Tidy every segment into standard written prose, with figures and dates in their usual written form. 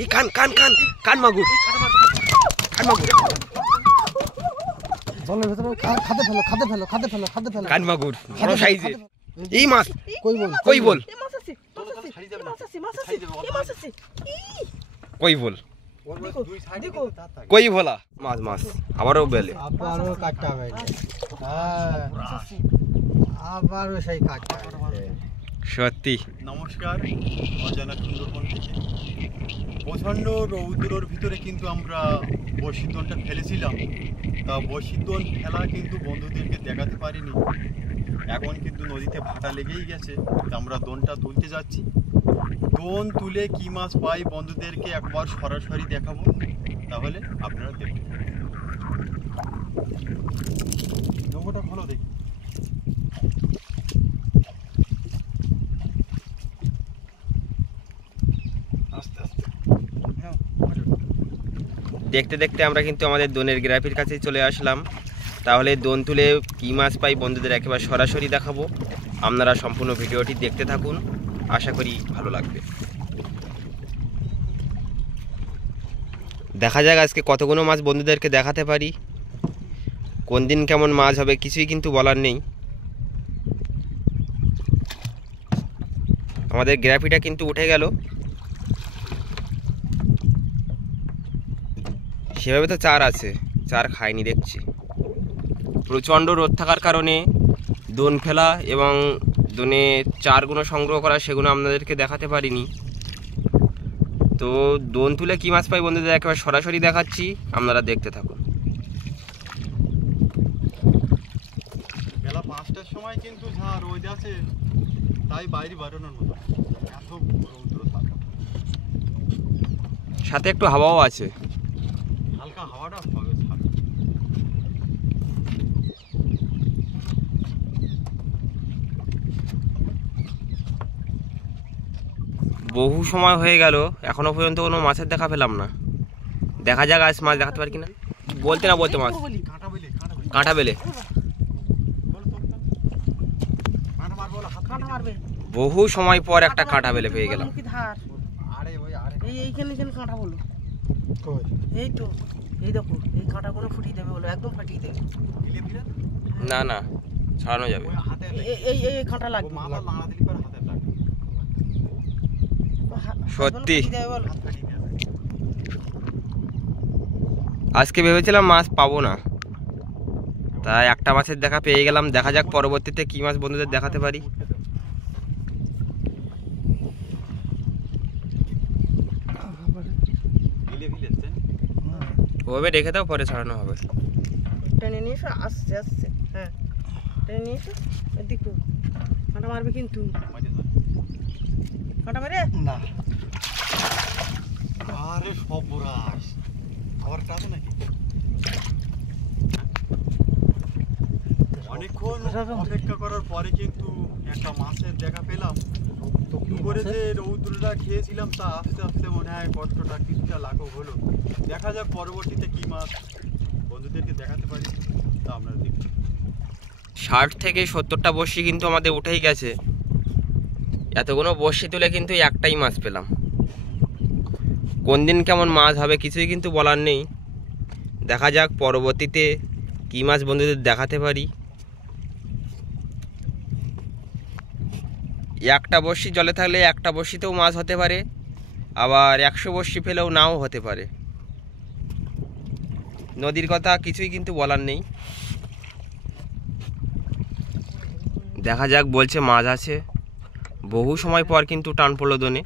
এই কান কান কান কান মাগুর কান মাগুর জলের ভিতরে খাদে ফেলো খাদে ফেলো খাদে ফেলো খাদে ফেলো কান মাগুর বড় সাইজের এই মাছ কই বল কই বল কই বল কই ভোলা মাছ মাছ আবারও বেলে আবারও কাটতে হবে হ্যাঁ আবারও সেই কাটতে হবে সত্যি। নমস্কার, অজানা সুন্দরবন থেকে। প্রচণ্ড রৌদ্রের ভিতরে কিন্তু আমরা বড়শিদনটা ফেলেছিলাম। তা বড়শিদন ফেলা কিন্তু বন্ধুদেরকে দেখাতে পারিনি। এখন কিন্তু নদীতে ভাটা লেগেই গেছে। আমরা দোনটা তুলতে যাচ্ছি। দোন তুলে কি মাছ পাই বন্ধুদেরকে একবার সরাসরি দেখাবো, তাহলে আপনারা দেখুন। নৌকোটা ভালো দেখি। দেখতে দেখতে আমরা কিন্তু আমাদের দোনের গ্রাফির কাছে চলে আসলাম। তাহলে দোন তুলে কী মাছ পাই বন্ধুদের একেবারে সরাসরি দেখাবো। আপনারা সম্পূর্ণ ভিডিওটি দেখতে থাকুন, আশা করি ভালো লাগবে। দেখা যাক আজকে কতগুলো মাছ বন্ধুদেরকে দেখাতে পারি। কোন দিন কেমন মাছ হবে কিছুই কিন্তু বলার নেই। আমাদের গ্রাফিটা কিন্তু উঠে গেল। সেভাবে তো চার আছে, চার খায়নি দেখছি। প্রচণ্ড রোদ থাকার কারণে দোন ফেলা এবং দোনে চারগুলো সংগ্রহ করা সেগুলো আপনাদেরকে দেখাতে পারিনি। তো দোন তুলে কী মাছ পাই বন্ধুদের একেবারে সরাসরি দেখাচ্ছি, আপনারা দেখতে থাকুন। বেলা 5টার সময় কিন্তু যা রোদ আছে তাই বাইরে বেরোনোর মতো, এত রৌদ্র থাকে। সাথে একটু হাওয়াও আছে, হালকা হাওয়াটা হবে। বহু সময় হয়ে গেল এখনো পর্যন্ত কোনো মাছের দেখা পেলাম না। দেখা যাক আজ মাছ দেখাতে পারি কিনা। বলতে না বলতে মাছ কাঁটা বেলে বহু সময় পর একটা কাঁটা বেলে পেয়ে গেলাম। না না ছাড়ানো যাবে। সত্যি আজকে ভেবেছিলাম মাছ পাবো না, তাই একটা মাছের দেখা পেয়ে গেলাম। দেখা যাক পরবর্তীতে কি মাছ বন্ধুদের দেখাতে পারি। ওভাবে রেখে দাও, পরে ছাড়ানো হবে। আসছে আসছে, হ্যাঁ টেনে নিয়ে এসো। দেখো কাঁটা মারবে কিন্তু, কাঁটা মারে না। আরে সর্বনাশ, আবার কাছে নাকি? অনেকক্ষণ অপেক্ষা করার পরে কিন্তু একটা মাছের দেখা পেলাম। দুপুরে যে রৌদ্রটা খেয়েছিলাম তা আস্তে আস্তে মনে হয় কষ্টটা কিছুটা লাঘব হলো। দেখা যাক পরবর্তীতে কি মাছ বন্ধুদেরকে দেখাতে পারি, তা আমরা দেখি। 60 থেকে 70টা বড়শি কিন্তু আমাদের উঠেই গেছে। এতগুলো বড়শি তুলে কিন্তু একটাই মাছ পেলাম। কোন দিন কেমন মাছ হবে কিছুই কিন্তু বলার নেই। দেখা যাক পরবর্তীতে কী মাছ বন্ধুদের দেখাতে পারি। একটা বড়শি জলে থাকলে একটা বড়শিতেও মাছ হতে পারে, আবার 100 বড়শি ফেলেও নাও হতে পারে। নদীর কথা কিছুই কিন্তু বলার নেই। দেখা যাক, বলছে মাছ আছে। বহু সময় পর কিন্তু টান পড়লো দোনে।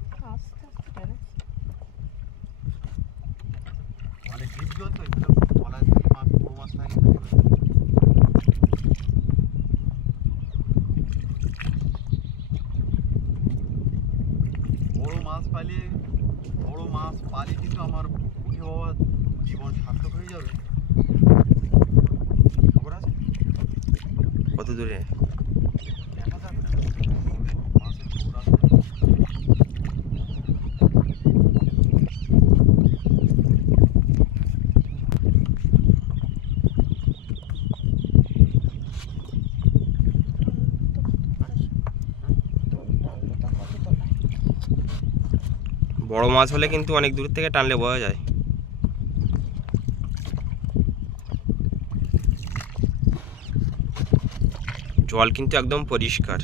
বড় মাছ পালে কিন্তু আমার উঠে বাবা জীবন সার্থক হয়ে যাবে। খবর আছে কত দূরে? দেখা যাবে না, মাছের খবর আছে। বড় মাছ হলে কিন্তু অনেক দূর থেকে টানলে বোঝা যায়। জল কিন্তু একদম পরিষ্কার।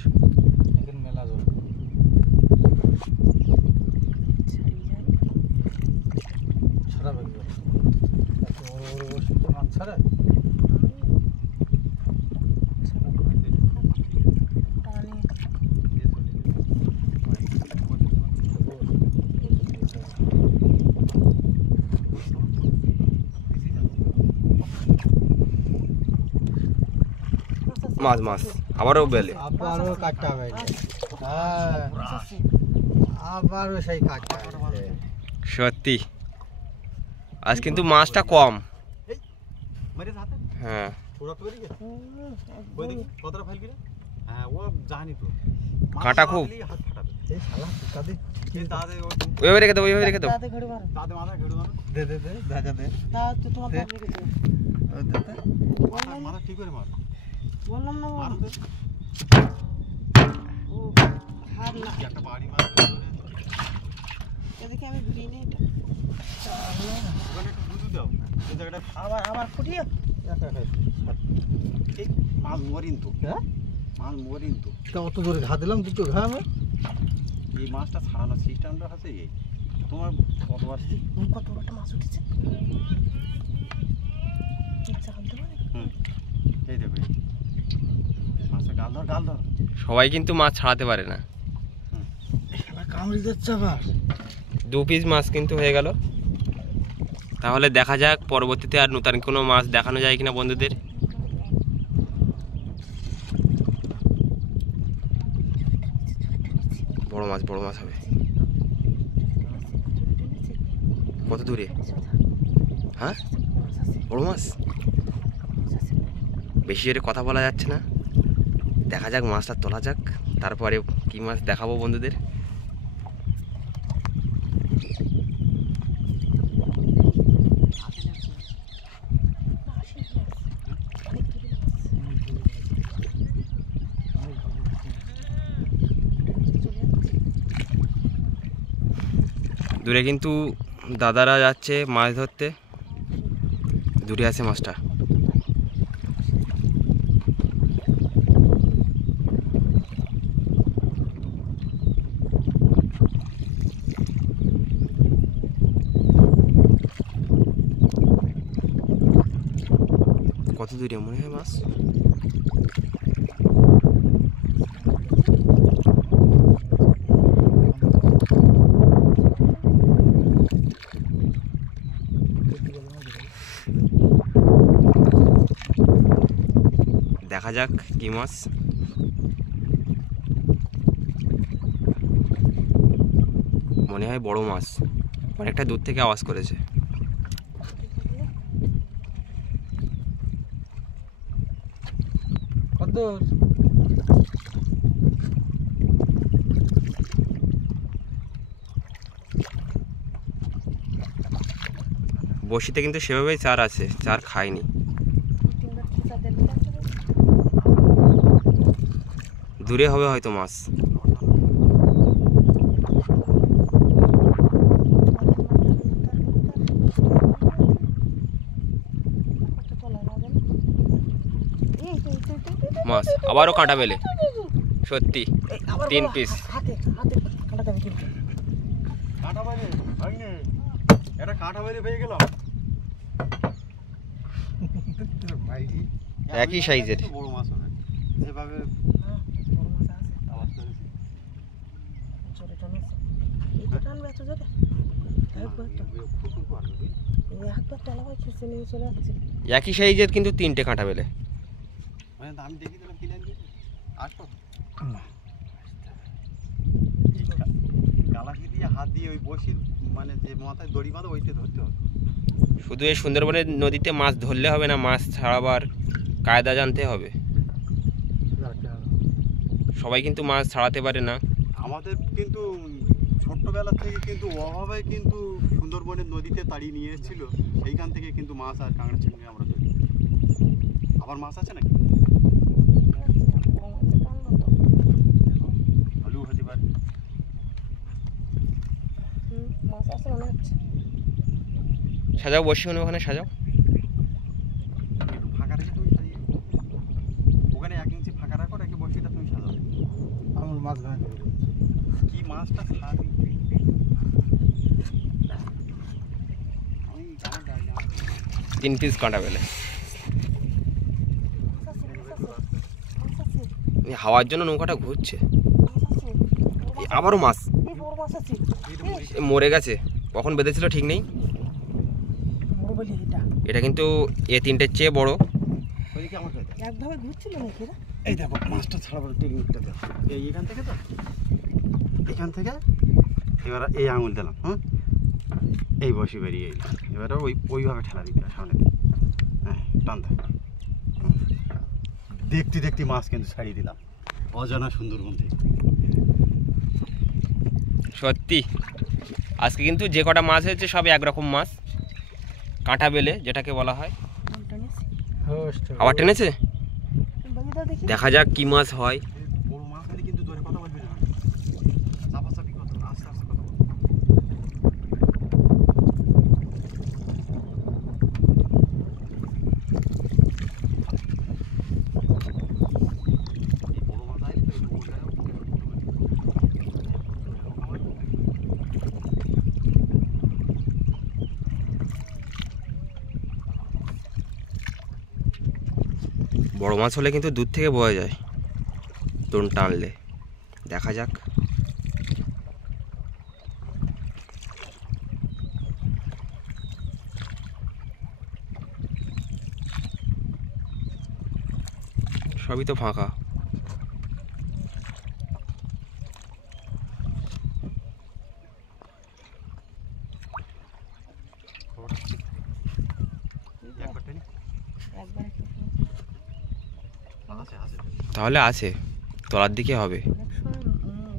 এখন মেলা জল ছড়াবে কি করে? এত বড় বড় বড়শিতে মাছ ছাড়ে? মাছ মাছ আবারও বেলে। আবারও কাটটা বেলে। হ্যাঁ, আবারও সেই কাটটা বেলে। সত্যি আজ কিন্তু মাছটা কম। মেরে হাতে হ্যাঁ পুরো তো বেরিয়ে গেছে। কই দেখি কতটা ফাইল গেল? হ্যাঁ ও জানি তো কাঁটা খুব। হাত ফাটাবে এই শালা কাদে এই দাদে ওইভাবে রেখে দাও, ওইভাবে রেখে দাও। দাদা ঘড়ি মারো। দাদে মাথা ঘেড়ে দাও দে দে দে ধাগা দে। তা তো তোমার দাদা রেখেছে। ও দে দে। মাথা ঠিক করে মার বললাম না মার বাবা। ও হার না। কি একটা বাড়ি মার এদিকে আমি ঘুরিয়ে নিই এটা। ওখানে একটু বুঝু দাও এই জায়গাটা আবার ফুটিয়ে একা একা। এই মাছ মরিন তো হ্যাঁ? মাছ মরিন তো তা অত জোরে ঘা দিলাম দুটো ঘা আমি। এই মাছটা ছাড়ানোর সিস্টেমটা আছে এই তোমার কতবার কত বড় একটা মাছ উঠেছে। চাল দেবো না? এই দেবে মাছটা গাল ধর সবাই কিন্তু মাছ ছাড়াতে পারে না। শালা কামড়ে যাচ্ছে আবার। 2 পিস মাছ কিন্তু হয়ে গেল। তাহলে দেখা যাক পরবর্তীতে আর নতুন কোনো মাছ দেখানো যায় কিনা বন্ধুদের। বড় মাছ হবে। কত দূরে? হ্যাঁ, বড় মাছ। বেশি জোরে কথা বলা যাচ্ছে না, দেখা যাক মাছটা তোলা যাক, তারপরে কি মাছ দেখাবো বন্ধুদের। দূরে কিন্তু দাদারা যাচ্ছে মাছ ধরতে, দূরে আছে মাছটা। কত দূরে মনে হয় মাছ? দেখা যাক কি মাছ। মনে হয় বড় মাছ, অনেকটা দূর থেকে আওয়াজ করেছে। কত বড়শিতে কিন্তু সেভাবেই চার আছে, চার খায়নি। দূরে হবে হয়তো মাছ। মাছ আবারও কাঁটা বেলে, সত্যি 3 পিস। হাতে কাটা দেবে কিন্তু। কাঁটা বাইরে ভাঙনে এটা কাঁটা বাইরে পেয়ে গেলাম। ভাই একই সাইজের। বড় মাছ হবে যেভাবে বড় মাছ আছে। আওয়াজ করেছি জোরে টানছে। এইটা টানবে এত জোরে? একবার তো। ফুটু পারবে এই একবার তলায় খেসে নিয়ে চলে যাচ্ছে। একই সাইজের কিন্তু 3টে কাঁটা বেলে। মানে আমি দেখি দিলাম কি লাইন দিয়েছে আসো গালাকি দিয়ে হাত দিয়ে ওই বসির মানে যে মাথায় দড়ি বাঁধা ওইটা ধরতে হবে। শুধু এই সুন্দরবনের নদীতে মাছ ধরলে হবে না, মাছ ছাড়াবার কায়দা জানতে হবে। সবাই কিন্তু মাছ ছাড়াতে পারে না। আমাদের কিন্তু ছোট্টবেলা থেকে কিন্তু অভাবে কিন্তু সুন্দরবনের নদীতে তাড়িয়ে নিয়ে এসেছিল, সেইখান থেকে কিন্তু মাছ আর কাঁকড়া চিংড়ি আমরা ধরি। আবার মাছ আছে নাকি? হলেও হতে পারে। হুম। মাছ আছে মনে হচ্ছে। সাজাও বসিগুলো ওখানে সাজাও। একটু ফাঁকা রেখে তুমি সাজিয়ে ওখানে 1 ইঞ্চি ফাঁকা রাখো, রেখে বসিটা তুমি সাজাও। আমার মাছ গান কি মাছটা ছাড়ি আমি জানি না। 3 পিস কাঁটা পেলে। মাছ আছে, মাছ আছে। এই হাওয়ার জন্য নৌকাটা ঘুরছে। মাছ আছে। আবারও মাছ এই বড় মাছ আছে। এ মরে গেছে, কখন বেঁধেছিল ঠিক নেই। বড় বলি এটা। এটা কিন্তু এ 3টের চেয়ে বড়। ওইদিকে আমার কাছে একভাবে ঘুরছিল নাকি রে? এই দেখো মাছটা ছাড়াবার টেকনিকটা দেখো। এখান থেকে তো এখান থেকে এবার এই আঙুল দিলাম, হ্যাঁ এই বসি বেরিয়ে এলো। এবারে ওইভাবে ঠেলা দিতে হয় সামনে দিয়ে। হ্যাঁ টান দেয়। দেখতে দেখতে মাছ কিন্তু ছাড়িয়ে দিলাম অজানা সুন্দরবন থেকে। সত্যি আজকে কিন্তু যে কটা মাছ হয়েছে সব একরকম মাছ, কাঁটা বেলে যেটাকে বলা হয়। কোনটা নিয়েছি? আবার টেনেছে, বাজি দাও দেখি। দেখা যাক কি মাছ হয়। বড় মাছ হলে কিন্তু জোরে কথা বলবি না, চাপাচাপি কথা, আস্তে আস্তে কথা বল। এই বড় মাছ আইলে তো এই বড়টা বড় মাছ হলে কিন্তু দূর থেকে বোঝা যায় দোন টানলে। দেখা যাক। সবই তো ফাঁকা। একবার টেনে একবার একটু আছে আছে। তাহলে আছে, তলার দিকে হবে। অনেক সময়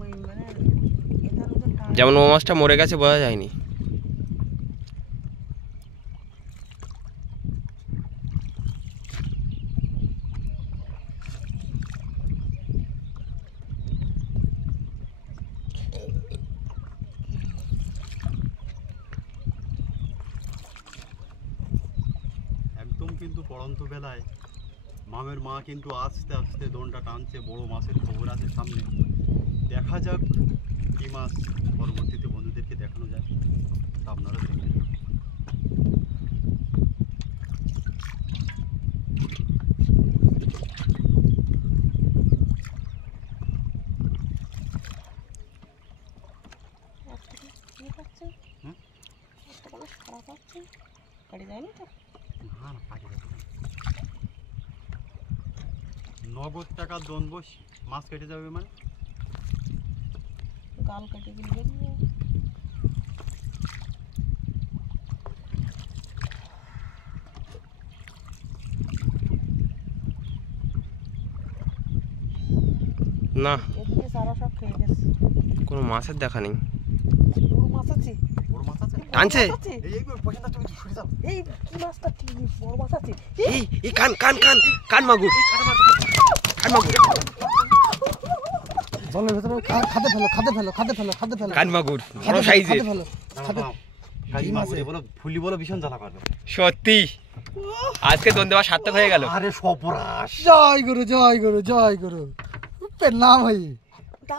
ওই মানে এধার ওধার টান। যেমন ও মাছটা মরে গেছে বোঝা যায়নি। একদম কিন্তু পড়ন্ত বেলায় মামের মা কিন্তু আস্তে আস্তে দোনটা টানছে। বড় মাছের খবর আছে সামনে, দেখা যাক কি মাছ পরবর্তীতে বন্ধুদেরকে দেখানো যায়, তা আপনারা দেখবেন। কি পাচ্ছে? হুম? একটা কোনো সারা পাচ্ছে? গাড়ি যায়নি তো? না না পাখি দেখো না। নগদ টাকা দন বস মাছ কেটে যাবে মানে গাল কেটে দিলে বেরিয়ে যাবে। না, এদিকে সারা সব খেয়ে গেছে। কোনো মাছের দেখা নেই। বড় মাছ আছে। বড় মাছ আছে। টানছে। বড় মাছ আছে। এই পয়সাটা তুমি সরে যাও। এই কি মাছটা ঠিক বড় মাছ আছে। এই কান কান কান কান মাগুর, কান মাগুর, জলের ভেতরে খাতে ফেলো, খাতে ফেলো, খাতে ফেলো, খাতে ফেলো, কান মাগুর বড় খাতে সাইজের। ফেলো, খাতে। কাজী কি মাছ মাছ এ? বলো ফুলি বলো ভীষণ জ্বালা করবে। সত্যি আজকে দোন দেওয়া সার্থক হয়ে গেল। আরে সপরাশ। জয় গুরু, জয় গুরু, জয় গুরু। পেন নাম ভাই।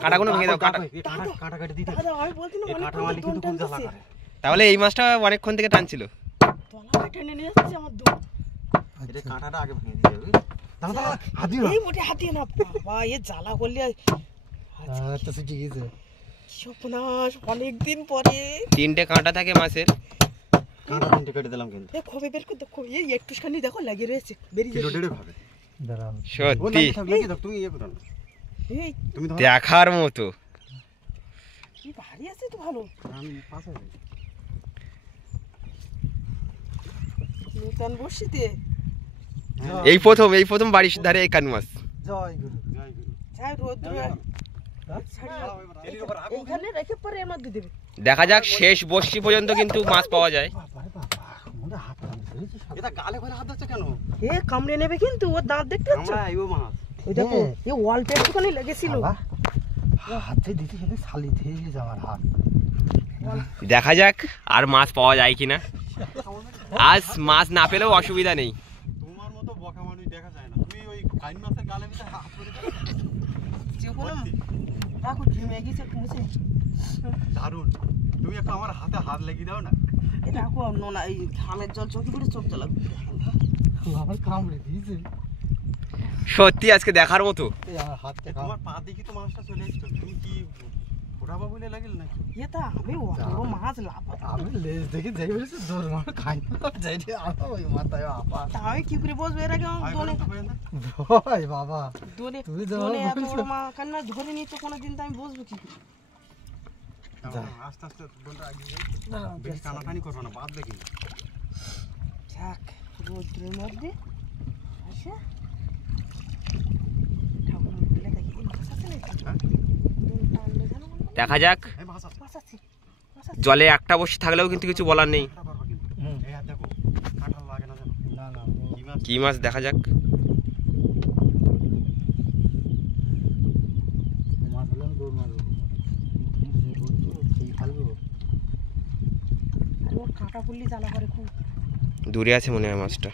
কাঁটাগুলো ভেঙে দাও, কাঁটা। কাঁটা কেটে দিতে। দাদা আমি বলছি না এই কাঁটা মালি কিন্তু খুব জ্বালা করে। তাহলে এই মাছটা অনেকক্ষণ থেকে টানছিল। তলা টেনে নিয়ে যাচ্ছে আমার দুধ। এটা কাঁটাটা আগে ভেঙে দিতে হবে। দাদা হাত দিও না। এই মোটে হাতে না বাবা, এ জ্বালা করলে আচ্ছা ঠিক আছে। সপনাশ অনেকদিন পরে। 3টে কাঁটা থাকে মাছের। কাঁটা 3টে কেটে দিলাম কিন্তু। এ খবে বের করে দেখো, এই একটুখানি দেখো লাগিয়ে রয়েছে, বেরিয়ে কিলো যাবে। দেড়ে ভাবে। দাঁড়ান। ও সত্যি লাগিয়ে থাক, লাগিয়ে থাক, তুমি ইয়ে করো না। এই তুমি ধরো। দেখার মতো। কি ভারী আছে তো ভালো। আমি পাশে যাই। নতুন বসিতে এই প্রথম বাড়ির ধারে এই কান মাছ। জয় গুরু। জয় গুরু। চাই রোদ্র এলির উপর আগুন। এইখানে রেখে পরে এর মধ্যে দেবে। দেখা যাক শেষ বর্ষি পর্যন্ত কিন্তু মাছ পাওয়া যায়। বাবারে বাবা, মোটা হাত টানছে। এটা গালে করে হাত দিচ্ছে কেন? এ কামড়ে নেবে কিন্তু, ওর দাঁত দেখতে পাচ্ছ? আমরা আইবো মাছ। ওই দেখো হ্যাঁ। এ অল্প একটুখানি লেগেছিল। শালা, হাতে দিতে গেলে শালি থেকে যাওয়ার হাত। দেখা যাক আর মাছ পাওয়া যায় কিনা। আজ মাছ না পেলেও অসুবিধা নেই। তোমার মতো বকা মানুষ দেখা যায় না। তুমি ওই কাইন মাছের গালে ভিতরে হাত করে যে কোনো দেখো ঘেমে গেছে কুমছে দারুণ। তুমি একটু আমার হাতে হাত লাগিয়ে দাও না। এটা দেখো নোনা এই ঘামের জল চোখে করে চোখ জ্বালা আমার কামড়ে দিয়েছে। সত্যি আজকে দেখার মতো। এই আমার হাতটা তোমার পা দেখি তো মাছটা চলে এসছো। তুমি কি ফোটাবা বলে লাগিল নাকি? এটা আমি অত বড় মাছ লাভ আমি লেজ দেখে যাই বলেছি দৌড় মার খাই না যাই রে আপা ওই মাথায় আপা তা আমি কি করে বসবো এর আগে ভয় দোনে করে তো ভয় না? ভাই বাবা দোনে তুমি তো দোনে এত বলছো। বড় মা কান্না ধরে নি তো কোনোদিন তো আমি বসবো কি করে? দাঁড়াও, আস্তে আস্তে দোনটা আগিয়ে যাই। বেশি টানাটানি করবে না, বাদ দেখি। যাক রোদ্রের মধ্যে আসে ঠাকুর বলে দেখি এই মাছ আছে নাকি হ্যাঁ? দোন টানলে জানো দেখা যাক। এই মাছ আছে। মাছ আছে মাছ আছে জলে একটা বসে থাকলেও কিন্তু কিছু বলার নেই। এটা করবা কিন্তু। হুম। এই হাত দেখো, কাঁঠাল লাগে না জানো? না না কি মাছ? কি মাছ দেখা যাক। মাছ হলে আমি দৌড় মারবো খেয়ে ফেলবো। আর ওর কাঁটা পড়লি জ্বালা করে খুব দূরে আছে মনে হয় মাছটা।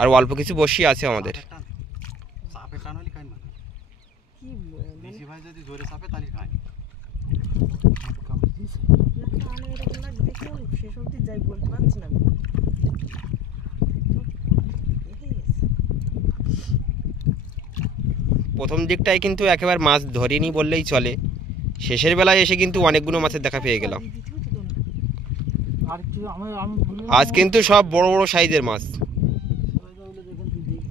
আর অল্প কিছু বসি আছে আমাদের। চাপের টান। চাপের টান হলে খাই না। কি মানে বেশি ভাই যদি জোরে চাপে তাহলে খায়। কামড়ে দিয়েছে। না টানে এরকম লাগে দেখে শেষ অবধি যাই বলতে পারছি না আমি। দেখে গেছে প্রথম দিকটায় কিন্তু একেবারে মাছ ধরিনি বললেই চলে। শেষের বেলায় এসে কিন্তু অনেকগুলো মাছের দেখা পেয়ে গেলাম। দ্বিতীয় তো দোন আর কি আমি বললাম আজ কিন্তু সব বড় বড় সাইজের মাছ। সবাই বলে দেখেন তুই দেখ।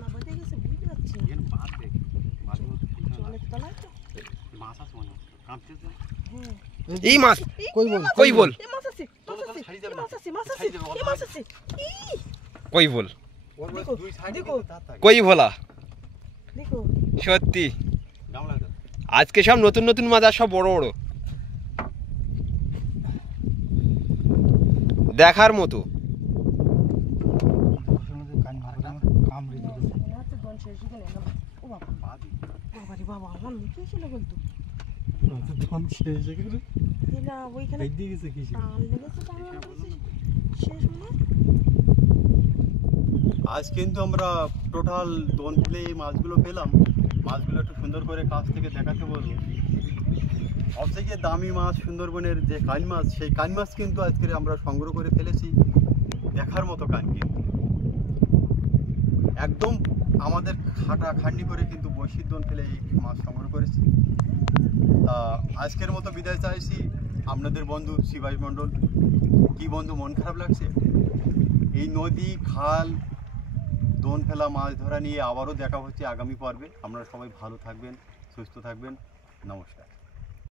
না বাজে গেছে বুঝতে পারছি না এর বাদ দেখ। বাদের মধ্যে ঠিক না। জলের তলায় তো মাছ আছে মনে হচ্ছে। কাঁপতেছে। হ্যাঁ এই মাছ কই বল কই বল এই মাছ আছে মাছ আছে ছাড়ি যাবে এই না। মাছ আছে মাছ আছে ছাড়ি যাবে, এই মাছ আছে ই কই বল ওর দেখো, দুই সাইডে দেখো। কিন্তু তার থাকে। কই ভোলা। দেখো সত্যি গামলা দাও। আজকে সব নতুন নতুন মাছ আর সব বড় বড় দেখার মতো। কামড়ে দিল। মনে হচ্ছে দোন শেষ হয়ে গেল ও বাবা বাদই। বাবা রে বাবা আমার মুখে ছিল বলতো ধন শেষ হয়ে গেল। এলা ওইখানে এই দিয়ে গেছে কিসে? টান লেগেছে তো আমি মনে করছি শেষ হলো আজ কিন্তু আমরা টোটাল দোন ফেলে এই মাছগুলো পেলাম। মাছগুলো একটু সুন্দর করে কাছ থেকে দেখাতে বলবো। সবথেকে দামি মাছ সুন্দরবনের যে কান মাছ, সেই কান মাছ কিন্তু আজকে আমরা সংগ্রহ করে ফেলেছি। দেখার মতো কান কিন্তু একদম আমাদের খাটাখাটনি করে কিন্তু বড়শির দোন ফেলে এই মাছ সংগ্রহ করেছি। তা আজকের মতো বিদায় চাইছি আপনাদের বন্ধু শিবাই মণ্ডল। কি বন্ধু মন খারাপ লাগছে? এই নদী খাল দোন ফেলা মাছ ধরা নিয়ে আবারও দেখা হচ্ছে আগামী পর্বে। আপনারা সবাই ভালো থাকবেন, সুস্থ থাকবেন। নমস্কার।